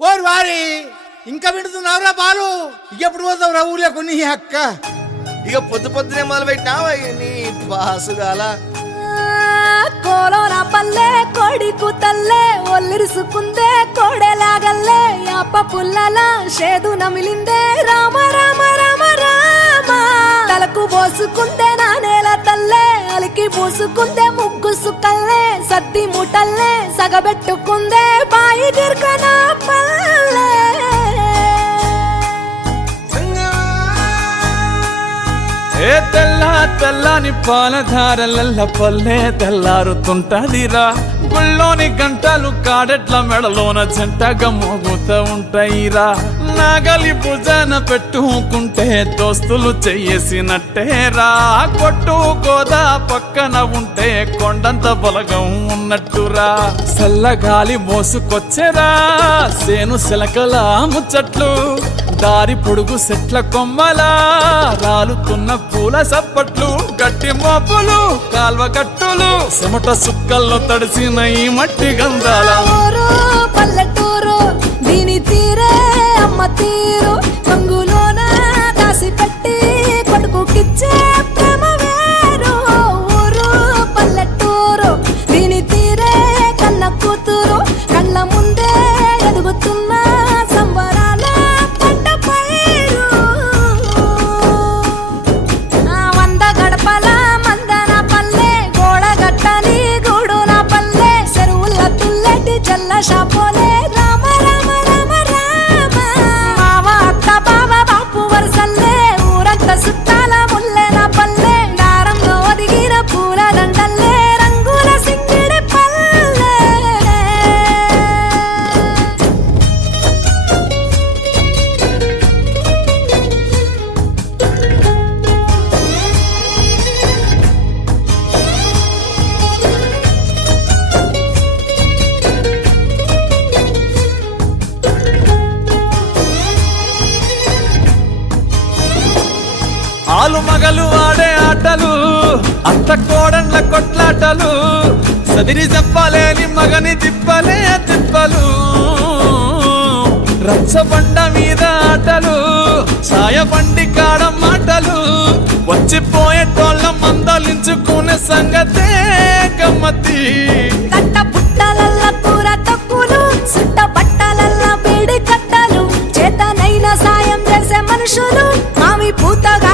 ఓరు వారి ఇంకా వింటున్నావురా బాలు, ఎప్పుడు పోతావురా ఊళ్ళో కొన్ని అక్క? ఇక పొద్దు పొద్దునే మొదలు పెట్టినావా నీ బాసుగాల? కోలోన పల్లె కోడి కూతల్లే ఒల్లిరుసుకుందే కోడెలాగల్లే యాప పుల్లల షేదు నమిలిందే రామ రామ రామ రామ తలకు పోసుకుందే నానేల తల్లే అలికి పూసుకుందే ముగ్గు సుక్కల్లే సద్ది మూటల్లే సగబెట్టుకుందే బాయి గిర్కన పల్లె. ఏ తెల్ల తెల్లని పాలధారలల్ల పల్లె తెల్లారుతుంటదిరా, గుళ్ళోని గంటలు కాడెట్ల మెడలోన జంటగా మోగుతూ ఉంటాయిరా. నాగలి భుజాన పెట్టుకుంటే దోస్తులు చెయ్యేసినట్టేరా, కొట్టు గోదా పక్కన ఉంటే కొండంత బలగం ఉన్నట్టురా. చల్లగాలి మోసుకొచ్చెరా సేను శిలకల ముచ్చట్లు, దారి పొడుగు సెట్ల కొమ్మలా రాలుతున్న పూల సప్పట్లు, గట్టి మోపులు కాల్వ కట్టులు చెమట సుక్కల్లో తడిసిన ఈ మట్టి గంధాల. పల్లెటూరు దీని తీరే అమ్మ తీరు, కంగులోన దాసి పెట్టి కొడుకుకిచ్చే ప్రేమ వేరు. ఊరు పల్లెటూరు దీని తీరే కన్న కూతురు, కళ్ళ ముందే ఎదుగుతున్న సంబరాల పంట పైరు. వంద గడపల మందన పల్లె గోడగట్టని గూడున పల్లె, చెరువుల తుల్లెటి జల్ల షాపోలే రామ రామ రామ రామ. మావ అత్త బావ బాపు వరసల్లే ఊరంత సుట్టాల ముల్లెన పల్లె, దారంలో ఒదిగిన పూల దండల్లే రంగుల సింగిడి పల్లె. ఆలు మగలు ఆడే ఆటలు, అత్త కోడళ్ళ కొట్లాటలు, సదిరి చెప్పలేని మగని తిప్పలే తిప్పలు. రచ్చబండ మీద ఆటలు, సాయబండి కాడ మాటలు, వచ్చిపోయేటోళ్ళ మందలించుకునే సంగతే గమ్మతి. తట్ట పుట్టలల్ల కూర తక్కులు, సుట్ట బట్టలల్ల బీడి కట్టలు, చేతనైన సాయం చేసే మనుషులు, మావి పూతగా